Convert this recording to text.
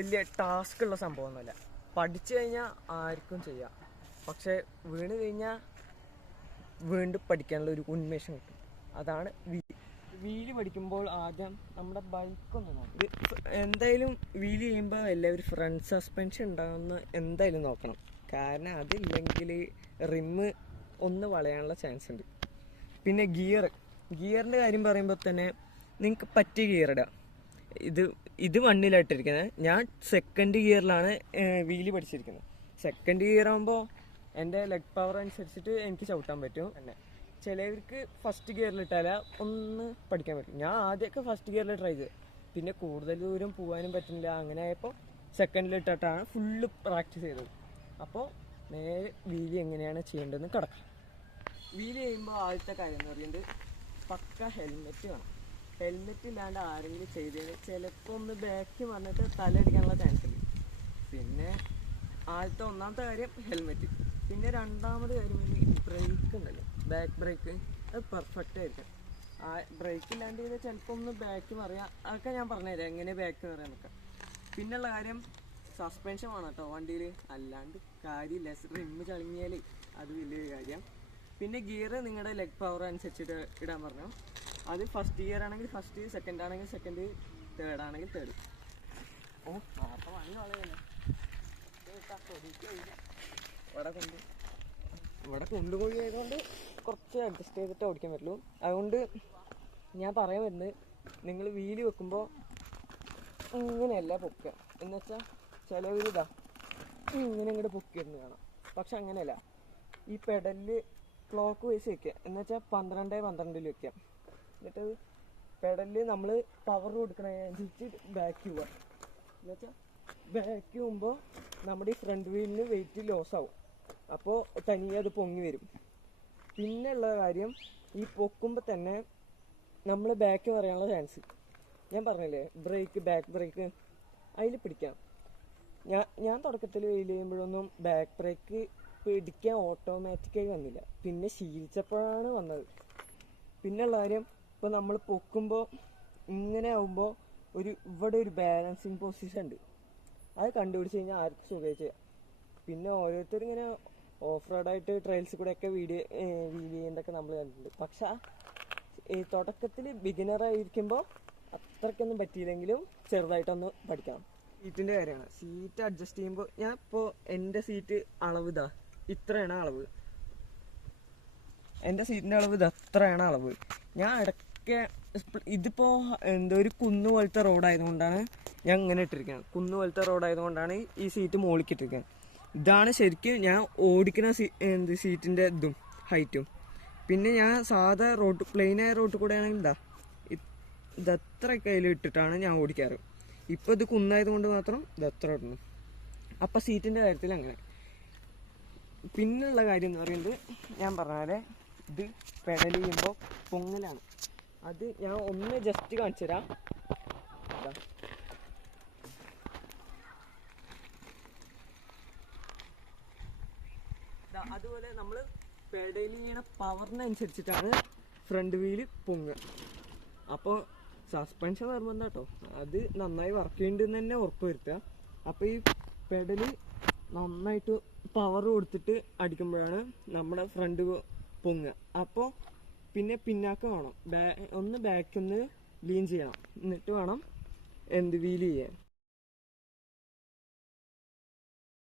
വലിയ ടാസ്ക് ഉള്ള സംഭവമൊന്നുമല്ല. പഠിച്ചു കഴിഞ്ഞാൽ ആർക്കും ചെയ്യാം. പക്ഷെ വീണ് കഴിഞ്ഞാൽ വീണ്ടും പഠിക്കാനുള്ള ഒരു ഉന്മേഷം കിട്ടും. അതാണ് വീല് പഠിക്കുമ്പോൾ ആദ്യം നമ്മുടെ ബൈക്കൊന്ന് നോക്കും. എന്തായാലും വീല് ചെയ്യുമ്പോൾ എല്ലാവരും ഫ്രണ്ട് സസ്പെൻഷൻ ഉണ്ടാകുമെന്ന് എന്തായാലും നോക്കണം. കാരണം അതില്ലെങ്കിൽ റിമ്മ് ഒന്ന് വളയാനുള്ള ചാൻസ് ഉണ്ട്. പിന്നെ ഗിയറിൻ്റെ കാര്യം പറയുമ്പോൾ തന്നെ നിങ്ങൾക്ക് പറ്റിയ ഗിയർ ഇടുക. ഇത് വണ്ണിലായിട്ടിരിക്കുന്നത്. ഞാൻ സെക്കൻഡ് ഗിയറിലാണ് വീല് പഠിച്ചിരിക്കുന്നത്. സെക്കൻഡ് ഗിയർ ആകുമ്പോൾ എൻ്റെ ലെഗ് പവർ അനുസരിച്ചിട്ട് എനിക്ക് ചവിട്ടാൻ പറ്റും. പിന്നെ ചിലവർക്ക് ഫസ്റ്റ് ഗിയറിലിട്ടാൽ ഒന്ന് പഠിക്കാൻ പറ്റും. ഞാൻ ആദ്യമൊക്കെ ഫസ്റ്റ് ഗിയറിൽ ട്രൈ ചെയ്തത്. പിന്നെ കൂടുതൽ ദൂരം പോകാനും പറ്റുന്നില്ല. അങ്ങനെ ആയപ്പോൾ സെക്കൻഡിലിട്ടിട്ടാണ് ഫുള്ള് പ്രാക്ടീസ് ചെയ്തത്. അപ്പോൾ നേരെ വീല് എങ്ങനെയാണ് ചെയ്യേണ്ടതെന്ന് കിടക്കാം. വീല് ചെയ്യുമ്പോൾ ആദ്യത്തെ കാര്യം എന്ന് പറയുന്നത് പക്ക ഹെൽമെറ്റ് വേണം. ഹെൽമെറ്റ് ഇല്ലാണ്ട് ആരെങ്കിലും ചെയ്തതിന് ചിലപ്പോൾ ഒന്ന് ബാക്ക് വന്നിട്ട് തലയടിക്കാനുള്ള ചാൻസ് ഉണ്ട്. പിന്നെ ഒന്നാമത്തെ കാര്യം ഹെൽമെറ്റ്. പിന്നെ രണ്ടാമത് കാര്യം ബ്രേക്ക് ഉണ്ടല്ലോ, ബാക്ക് ബ്രേക്ക്. അത് പെർഫെക്റ്റ് ആയിരിക്കും. ആ ബ്രേക്ക് ഇല്ലാണ്ട് ചെയ്താൽ ചിലപ്പോൾ ഒന്ന് ബാക്ക് പറയാം. അതൊക്കെ ഞാൻ പറഞ്ഞുതരാം എങ്ങനെ ബാക്ക് പറയാൻ നിൽക്കാം. പിന്നെയുള്ള കാര്യം സസ്പെൻഷൻ വേണം കേട്ടോ വണ്ടിയിൽ. അല്ലാണ്ട് കാര്യമില്ല. റിമ്മ് ചളിങ്ങിയാൽ അത് വലിയൊരു കാര്യം. പിന്നെ ഗിയർ നിങ്ങളുടെ ലെഗ് പവർ അനുസരിച്ചിട്ട് ഇടാൻ പറഞ്ഞു. അത് ഫസ്റ്റ് ഗിയർ ആണെങ്കിൽ ഫസ്റ്റ്, സെക്കൻഡ് ആണെങ്കിൽ സെക്കൻഡ്, തേർഡ് ആണെങ്കിൽ തേർഡ്. അപ്പോൾ വണ്ടി വളയല്ലേ ഇവിടെ കൊണ്ടുപോയി ആയതുകൊണ്ട് കുറച്ച് അഡ്ജസ്റ്റ് ചെയ്തിട്ട് ഓടിക്കാൻ പറ്റുള്ളൂ. അതുകൊണ്ട് ഞാൻ പറയാൻ വരുന്നത്, നിങ്ങൾ വീല് വെക്കുമ്പോൾ ഇങ്ങനെയല്ല പൊക്കുക. എന്നുവെച്ചാൽ ചിലവരിതാ ഇങ്ങനെ ഇങ്ങോട്ട് പൊക്കിയിരുന്നു കാണാം. പക്ഷെ അങ്ങനെയല്ല. ഈ പെഡലിൽ ക്ലോക്ക് വൈസ് വെക്കുക. എന്നുവെച്ചാൽ 12 വെക്കുക. എന്നിട്ട് പെഡലിൽ നമ്മൾ പവർ കൊടുക്കണതിനനുസരിച്ച് ബാക്ക് പോവുക. എന്നുവെച്ചാൽ ബാക്ക് പോകുമ്പോൾ നമ്മുടെ ഈ ഫ്രണ്ട് വീലിന് വെയിറ്റ് ലോസ് ആവും. അപ്പോൾ തനിയെ അത് പൊങ്ങി വരും. പിന്നെയുള്ള കാര്യം, ഈ പൊക്കുമ്പോൾ തന്നെ നമ്മൾ ബാക്ക് പറയാനുള്ള ചാൻസ് ഞാൻ പറഞ്ഞില്ലേ, ബാക്ക് ബ്രേക്ക് അതിൽ പിടിക്കാം. ഞാൻ തുടക്കത്തിൽ വെയിൽ ചെയ്യുമ്പോഴൊന്നും ബാക്ക് ബ്രേക്ക് പിടിക്കാൻ ഓട്ടോമാറ്റിക്കായി വന്നില്ല. പിന്നെ ശീലിച്ചപ്പോഴാണ് വന്നത്. പിന്നെയുള്ള കാര്യം, ഇപ്പോൾ നമ്മൾ പൊക്കുമ്പോൾ ഇങ്ങനെ ആകുമ്പോൾ ഇവിടെ ഒരു ബാലൻസിങ് പൊസിഷൻ ഉണ്ട്. അത് കണ്ടുപിടിച്ച് കഴിഞ്ഞാൽ ആർക്കും സുഖമായി ചെയ്യാം. പിന്നെ ഓരോരുത്തരും ഇങ്ങനെ ഓഫ് റോഡായിട്ട് ട്രയൽസിൽ കൂടെയൊക്കെ വീൽ ചെയ്യുന്നതൊക്കെ നമ്മൾ കണ്ടിട്ടുണ്ട്. പക്ഷെ ഈ തുടക്കത്തിൽ ബിഗിനറായിരിക്കുമ്പോൾ അത്രയ്ക്കൊന്നും പറ്റിയില്ലെങ്കിലും ചെറുതായിട്ടൊന്ന് പഠിക്കണം. സീറ്റിൻ്റെ കാര്യമാണ്. സീറ്റ് അഡ്ജസ്റ്റ് ചെയ്യുമ്പോൾ ഞാൻ ഇപ്പോൾ എൻ്റെ സീറ്റ് അളവ് ഇത്രയാണ് അളവ്. എൻ്റെ സീറ്റിൻ്റെ അളവ് അത്രയാണ് അളവ്. ഞാൻ ഇടയ്ക്ക് ഇതിപ്പോൾ ഒരു കുന്നു പോലത്തെ റോഡായതുകൊണ്ടാണ് ഞാൻ ഇങ്ങനെ ഇട്ടിരിക്കുന്നത്. കുന്നു പോലത്തെ റോഡായതുകൊണ്ടാണ് ഈ സീറ്റ് മുകളിലിട്ടിരിക്കുന്നത്. ഇതാണ് ശരിക്കും ഞാൻ ഓടിക്കുന്ന സീറ്റിൻ്റെ ഹൈറ്റും. പിന്നെ ഞാൻ സാധാ പ്ലെയിനായ റോഡ് കൂടെ ആണെങ്കിൽ ഇതത്ര കയ്യിൽ ഇട്ടിട്ടാണ് ഞാൻ ഓടിക്കാറ്. ഇപ്പോൾ ഇത് കുന്നായതുകൊണ്ട് മാത്രം ഇതത്ര ഇടുന്നു. അപ്പം സീറ്റിൻ്റെ കാര്യത്തിൽ അങ്ങനെ. പിന്നെയുള്ള കാര്യം എന്ന് പറയുന്നത്, ഞാൻ പറഞ്ഞാൽ ഇത് പെഡൽ ചെയ്യുമ്പോൾ പൊങ്ങലാണ്. അത് ഞാൻ ഒന്ന് ജസ്റ്റ് കാണിച്ചു തരാം. അതുപോലെ നമ്മൾ പെഡൽ ചെയ്യണ പവറിനനുസരിച്ചിട്ടാണ് ഫ്രണ്ട് വീല് പൊങ്ങുക. അപ്പോൾ സസ്പെൻഷൻ നിർബന്ധം കേട്ടോ. അത് നന്നായി വർക്ക് ചെയ്യുന്നുണ്ടെന്ന് തന്നെ ഉറപ്പ് വരുത്തുക. അപ്പോൾ ഈ പെഡല് നന്നായിട്ട് പവർ കൊടുത്തിട്ട് അടിക്കുമ്പോഴാണ് നമ്മുടെ ഫ്രണ്ട് പൊങ്ങുക. അപ്പോൾ പിന്നെ പിന്നാക്കം വേണം, ഒന്ന് ബാക്കൊന്ന് ലീൻ ചെയ്യണം. എന്നിട്ട് വേണം വീല് ചെയ്യാൻ.